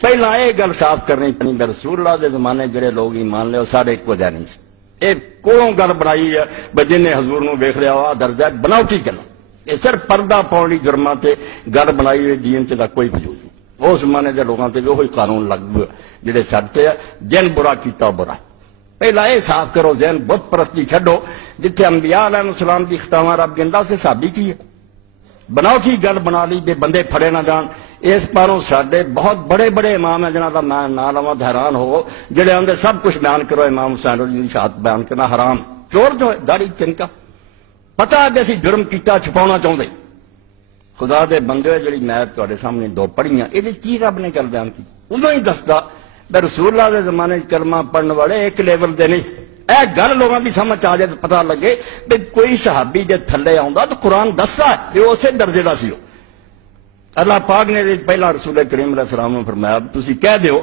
پہلا یہ گل صاف کرنی پنی بے رسول اللہ دے زمانے جڑے لوگ ایمان لے سارے ایک وجہ نہیں سی یہ کولوں گل بنائی ہے بے جن حضور نو ویکھ لیا آ درجہ بناوٹی گل یہ صرف پردہ پاؤن لی جرماں تے گل بنائی ہوئی دین تے دا کوئی وجود نہیں اس زمانے دے لوگاں تے وہی قانون لگ جڑے سڑتے ہیں جن برا کیتا برا پہلا یہ صاف کرو ذہن بت پرستی چھڈو جتھے انبیاء علیہ السلام دی خطاواں رب گندا سے صحابی کی ہے بناوٹی گل بنا لی بے بندے پھڑے نہ جان اس پاروں ساڈے بہت بڑے بڑے امام ہیں جنہاں دا میں نہ لواں حیران ہو جڑے آندے سب کچھ بیان کرو امام حسین علی دی شہادت بیان کرنا حرام چور جو ہے داڑھی تنکا پتہ ہے اسی جرم کیتا چھپاؤنا چاہندے خدا دے بندے جڑی میں تواڈے سامنے دو پڑھیاں اے کی رب نے گل بیان کی اودوں ہی دسدا بے رسول اللہ دے زمانے کلمہ پڑھن والے ایک لیول دے نہیں اے گل لوگاں دی سمجھ آ جائے تو پتہ لگے کہ کوئی صحابی جے تھلے آوندا تو قرآن دسدا ہے کہ اسے درجے دا سی اللہ پاک نے پہلا رسول کریم علیہ السلام نے فرمایا تسی کہہ دیو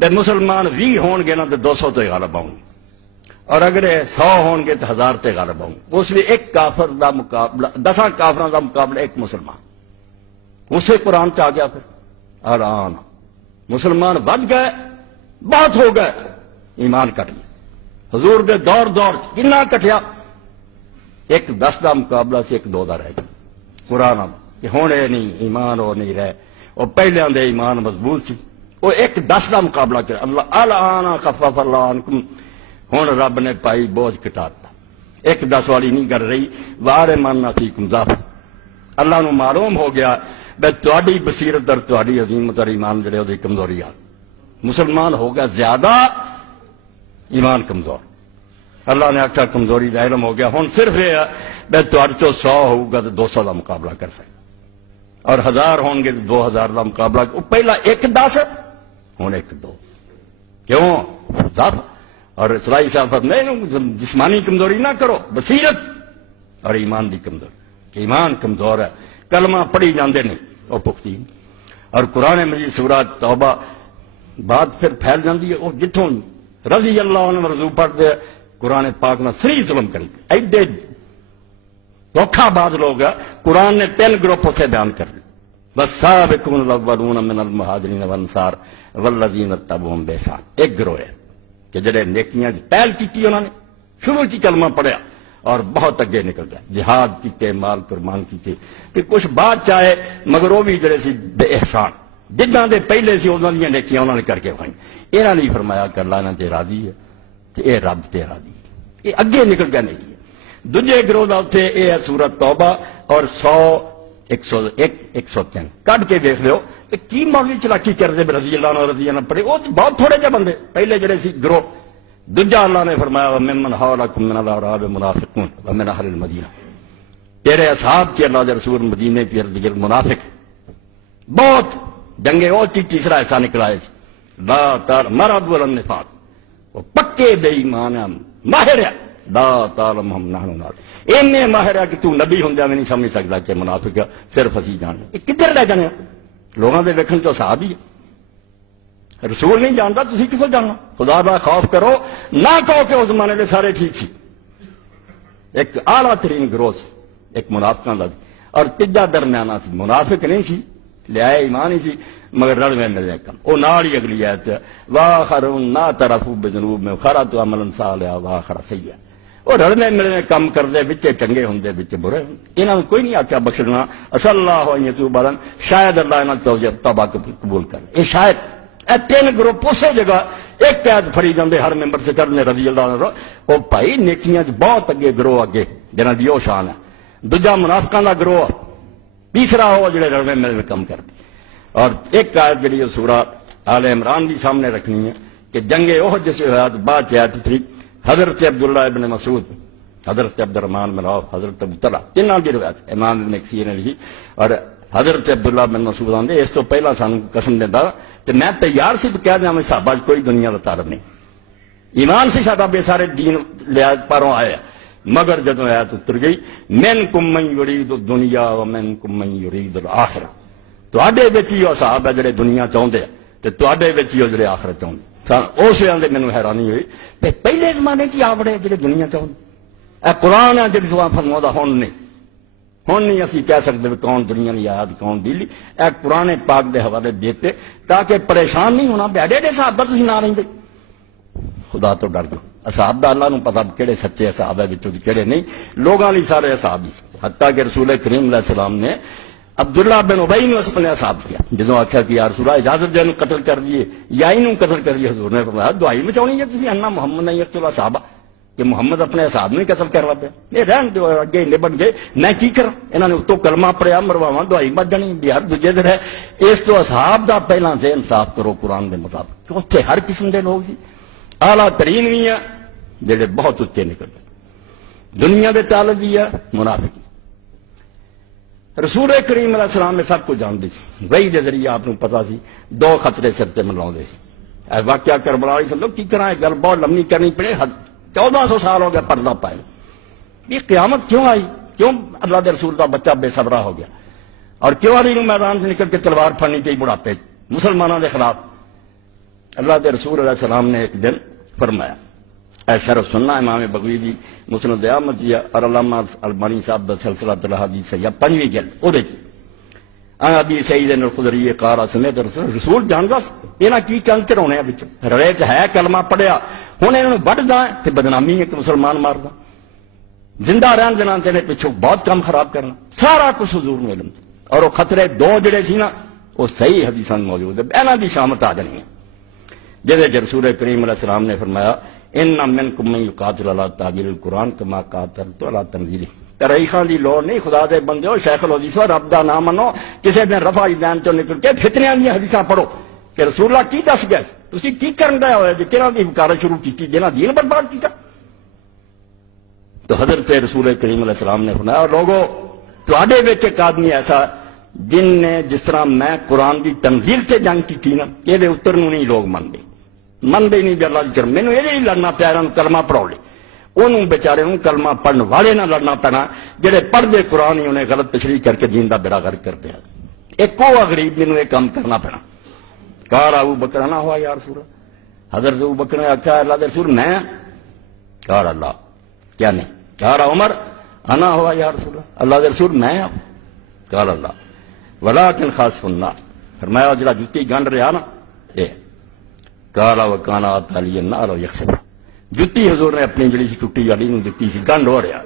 کہ مسلمان 20 ہون گے نا تو 200 تے غالب آؤں گے اور اگر 100 ہون گے تو 1000 تے غالب آؤں گے اس میں ایک کافر دا مقابلہ 10 کافراں دا مقابلہ ایک مسلمان اسے قرآن چ آ گیا پھر آرام مسلمان بچ گئے بہت ہو گئے ایمان کٹ گیا حضور دے دور کنا کٹیا ایک 10 دا مقابلہ سے ایک 2 دا رہ گیا قرآن کہ ہونے نہیں ایمان وہ نہیں رہے وہ پہلے دے ایمان مضبوط سی وہ ایک 10 دا مقابلہ کر اللہ الان خفف اللہ عنکم ہن رب نے پائی بوجھ کٹاتا ایک 10 والی نہیں کر رہی وار من فیکم ضعف اللہ نو معلوم ہو گیا بے تواڈی بصیرت اور تواڈی عظیمت اور ایمان جڑے دی کمزوری آ مسلمان ہو گیا زیادہ ایمان کمزور اللہ نے آخیا کمزوری کا علم ہو گیا ہوں صرف یہ ہے بے تواڈے چوں 100 ہوگا تو 200 کا مقابلہ کر سکے اور 1000 ہون گے تو 2000 کا مقابلہ پہلا ایک 10 ہوں ایک 2 کیوں صاحب اور اسلائی صاحب نہیں جسمانی کمزوری نہ کرو بصیرت اور ایمان دی کمزوری کہ ایمان کمزور ہے کلمہ پڑھی جاندے نہیں وہ پختی اور قرآن مجید سورہ توبہ بات پھر پھیل جاندی ہے وہ جتوں رضی اللہ عنہ رضو پڑھتے قرآن پاک نہ سری ظلم کری ایڈے دھوکھا باز لوگ ہیں قرآن نے 3 گروپ سے بیان کر لی بس سابقون الاولون من المہاجرین والانصار والذین اتبعوہم بإحسان ایک گروہ ہے کہ جڑے نیکیاں پہل کی انہوں نے شروع کی کلمہ پڑھیا اور بہت اگے نکل گیا جہاد کیتے مال قربان کیتے کہ کچھ بات چاہے مگر وہ بھی جڑے سی بے احسان جداں دے پہلے سی انہاں دیاں نیکیاں انہوں نے کر کے کھائیں انہاں نے فرمایا کہ اللہ انہاں تے راضی ہے تے اے رب تے راضی ہے یہ اگے نکل گیا نیکی دوجے گروہ دا اوتھے اے ہے سورۃ توبہ اور 100 101 103 کڈ کے دیکھ لیو کہ کی مولوی چلاکی کردے رضی اللہ عنہ رضی اللہ پڑھے وہ بہت تھوڑے جے بندے پہلے جڑے سی گروہ دوجا اللہ نے فرمایا ومن حولکم من الاعراب منافقون ومن اہل المدینہ تیرے اصحاب کے اللہ دے رسول مدینے کے ارد گرد منافق بہت جنگے وہ تیسرا ایسا نکلا ہے لا تار مرض والنفاق وہ پکے بے ایمان ماہر ہے لا تعلمہم نحن نعلم اینے ماہر ہے کہ تو نبی ہوندیا میں نہیں سمجھ سکتا کہ منافق صرف اسی جاننے یہ کدھر لے جانے لوگوں دے ویکھن چ صحابی ہے رسول نہیں جانتا تسی کسو جاننا خدا دا خوف کرو نہ کہو کہ اس زمانے دے سارے ٹھیک سی ایک اعلیٰ ترین گروہ سی ایک منافقاں دا اور تیجا درمیانہ سی منافق نہیں سی لیا ایمان ہی سی مگر رلوے ملنے کم وہ نال ہی اگلی آیت واخرون نا طرفو بذنوب میں خراتو عملا صالحا واخر سیئا وہ رلوے ملنے کم کردے بچے چنگے ہوندے بچے برے ہوندے انہاں کوئی نہیں آکھیا بخشنا اصل اللہ ان یتوب علیہم شاید اللہ انہاں توبہ قبول کرے یہ شاید اے 3 گروپ اسی جگہ ایک قید پھڑی جاندے ہر ممبر سے چڑھنے رضی اللہ عنہ وہ بھائی نیکیاں بہت اگے گروہ اگے جنہاں دی او شان ہے دوجا منافقاں دا گروہ تیسرا وہ جڑے رلوے ملنے کم کرتے اور ایک آیت جڑی سورہ آل عمران بھی سامنے رکھنی ہے کہ جنگ احد جس آیت بعد آیت تھی حضرت عبداللہ ابن مسعود حضرت عبد الرحمن بن عوف حضرت ابو طلحہ تینوں کی روایت امام ابن کثیر نے لکھی اور حضرت عبداللہ بن مسعود آندے اس تو پہلا سانو قسم دیندا تے میں تیار سی تو کہہ دیاں میں صحابہ کوئی دنیا دا تعارف نہیں ایمان سے سادہ بے سارے دین لیا پروں آیا مگر جدوں آیت اتر گئی منکم من یرید الدنیا ومنکم من یرید الاخرہ تواڈے وچ ہی صاحب ہے جڑے دنیا چاہندے تے تواڈے وچ ہی جڑے آخرت چاہندے اس آندے مینوں حیرانی ہوئی کہ پہلے زمانے چ آوڑے جڑے دنیا چاہندے اے قرآن ہے جڑی سوا فرماوندا ہن نہیں ہوں نہیں اسی کہہ سکتے کون دنیا نے یاد کون دلی، اے قرآن پاک دے حوالے دیتے تاکہ پریشان نہیں ہونا بھی ایڈے صحابہ تسی نہ رہندے۔ خدا تو ڈر دو اصحاب دا اللہ نو پتا کہڑے سچے اصحاب ہے وچوں کہڑے نہیں، لوگاں لئی سارے اصحاب ہی، حتیٰ کہ رسول کریم علیہ السلام نے عبداللہ بن ابی نے اپنے اصحاب کیا جدوں آخیا کہ یا رسول اللہ اجازت دے قتل کر دیے یا انہوں قتل کر دیے، حضور نے فرمایا دعائی مچاونی ہے تسی انا محمد نہیں یقتل صحابہ، کہ محمد اپنے اصحاب نہیں قتل کر لگا یہ رہن دو اگے نبن گئے میں کی کرا، انہوں نے اتوں کلمہ پڑھیا مرواواں دعائی بچ جانی بھی ہر دوجے دن ہے۔ اس تو اصحاب دا پہلا سے انصاف کرو قرآن دے مطابق، اتنے ہر قسم دے لوگ سی، اعلیٰ ترین بھی ہے جڑے بہت اچے نکلتے، دنیا دے طالب بھی ہے منافق۔ رسول کریم علیہ السلام نے سب کو جانتے سی، وحی دے ذریعے آپ کو پتا سی، دو خطرے سر تے مناؤندے سی۔ اے واقعہ کربلا والی سن لو کی کرائیں گل بہت لمبی کرنی پڑے، 1400 سال ہو گیا پردہ پائے، یہ قیامت کیوں آئی؟ کیوں اللہ دے رسول کا بچہ بے صبرا ہو گیا؟ اور کیوں علی نو میدان سے نکل کے تلوار پھڑنی پئی بڑھاپے مسلمانوں کے خلاف؟ اللہ دے رسول علیہ السلام نے ایک دن فرمایا، اے شرف سننا امام بغوی دی مسند احمد جی اور علامہ البانی صاحب دا سلسلہ الحدیث ہے 5ویں جلد او دے ان ابی سعید الخدری قال سمعت رسول جاندا انہاں کی چنگ چڑھاونے وچ ریت ہے کلمہ پڑھیا ہن انہاں نوں وڈدا تے بدنامی ہے کہ مسلمان ماردا، زندہ رہن دینا تے پچھوں بہت کام خراب کرنا، سارا کچھ حضور نوں علم، اور وہ خطرے دو جڑے سی نا وہ صحیح حدیثاں موجود ہے، انہاں دی شامت آ جانی ہے جدے رسول کریم علیہ السلام نے فرمایا ان منکم من یقاتل علی تعبیر القرآن کما قاتلت علی تنزیلہ، تاریخاں دی لوڑ نہیں، خدا دے بندے ہو شیخ الحدیث ہو رب دا نام منو، کسے دن رفع دین چوں نکل کے فتنیاں دی حدیثاں پڑھو کہ رسول اللہ کی دس گئے، تسی کی کرن دے ہوئے جے کہڑا دی حکارت شروع کیتی جنہاں دین برباد کیتا۔ تو حضرت رسول کریم علیہ السلام نے فرمایا لوگو تواڈے وچ ایک آدمی ایسا جن نے جس طرح میں قرآن دی تنزیل تے جنگ کیتی نا یہ اتر نوں نہیں لوگ منتے نہیں بھی اللہ کی کرم، مینوں یہ نہیں لڑنا پیا انہاں نوں کلمہ پڑھاؤ لے، انہوں بیچارے نوں کلمہ پڑھن والے نہ لڑنا پینا جڑے پڑھدے قرآن ہی انہیں غلط تشریح کر کے دین دا بیڑا غرق کرتے ہیں۔ ایک وہ غریب مینوں یہ کام کرنا پینا۔ کہا ابو بکر نہ ہوا یا رسول اللہ، حضرت ابو بکر نے آخیا اللہ دے رسول میں، کہا اللہ کیا نہیں، کہا عمر انا ہوا یا رسول اللہ، اللہ دے رسول میں، کہا اللہ ولکن خاص النار، فرمایا جڑا جتی گنڈ رہا نا یہ کالا وکانا تعالی النار یکسب، جتی حضور نے اپنی جڑی سی ٹوٹی علی نوں دتی سی، گنڈ ہو رہا،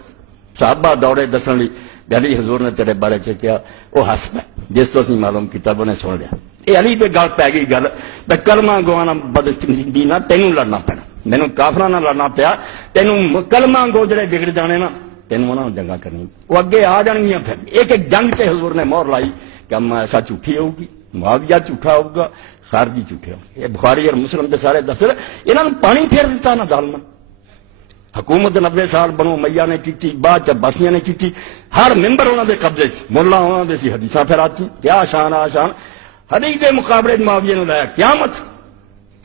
صحابہ دوڑے دسن لئی علی حضور نے تیرے بارے چ کیا وہ ہس پے، جس تو اسی معلوم کتاب نے سن لیا، یہ علی تے گل پی گئی گل بے کلمہ گوانا بدستنگی نہ تینوں لڑنا پینا، مینوں کافراں نال لڑنا پیا، تینوں کلمہ گو جڑے بگڑ جانے نا تینوں انہاں نال جنگاں کرنی، وہ اگے آ جانگیاں، پھر ایک ایک جنگ تے حضور نے مہر لائی کہ اما ایسا جھوٹھی ہوگی، معاویہ جھوٹا ہوگا، خارجی جھوٹے ہوگا، یہ بخاری اور مسلم دے سارے دفتر انہاں نوں پانی پھیر دتا نا ظالماں، حکومت 90 سال بنو امیہ نے کی بعد عباسیہ نے کی، ہر ممبر انہوں دے قبضے سے، ملا انہوں دے سی حدیثاں پھیراتی، کیا شان آشان، حدیث دے مقابلے معاویہ نے لایا قیامت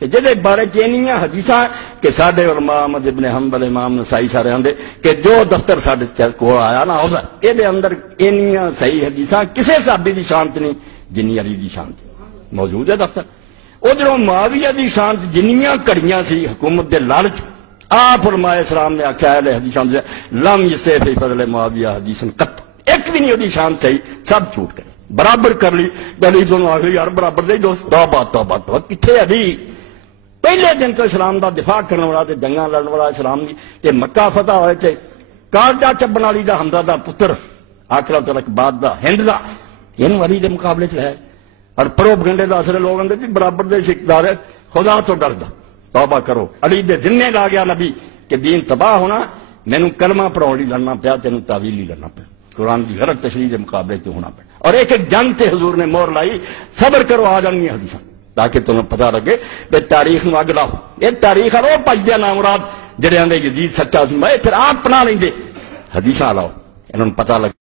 کہ جدے بارے چینیاں حدیثاں کہ ساڈے علماء احمد ابن حنبل امام نسائی سارے آندے کہ جو دفتر ساڈے کول آیا نا اے دے اندر اینیاں صحیح حدیثاں کسے صحابی دی شان تے نہیں جنی علی دی شان تے موجود ہے دفتر، ادھروں معاویہ دی شان تے جنیاں کڑیاں سی حکومت دے لالچ، آپ علماء اسلام نے آخیا اہل حدیثاں سے لم یسع فی فضل معاویہ حدیث قط، ایک بھی نہیں دی شان صحیح، سب جھوٹ کرے، برابر کر لی گلی دونوں آ گئی یار برابر دے دوست، توبہ توبہ توبہ، کتنے علی پہلے دن تو اسلام دا دفاع کرنے والا تے جنگاں لڑن والا اسلام دی تے مکہ فتح ہوئے تے کارڈا چبن والی دا حمزہ دا پتر آخرا تلک بعد دا ہند دا اینوں علی دے مقابلے چ ہے، اور پروپگنڈے دا اثر لوگ اندر جی برابر دے شکدار ہے، خدا تو ڈردا، توبہ کرو، علی دے ذمے لا گیا نبی کہ دین تباہ ہونا، مینوں کلمہ پڑھاؤن لئی لڑنا پیا، تینوں تعویل لئی لڑنا پیا، قرآن دی غلط تشریح دے مقابلے تے ہونا پیا، اور ایک ایک جنگ تے حضور نے مہر لائی، صبر کرو آ جانگیاں حدیثاں تاکہ تمہیں پتہ لگے کہ تاریخ نو اگ لاؤ، یہ تاریخ ہے وہ پجدے نامراد جڑے آندے یزید سچا سی، پھر آپ پناہ لیندے حدیثاں لاؤ، انہوں نے پتہ لگے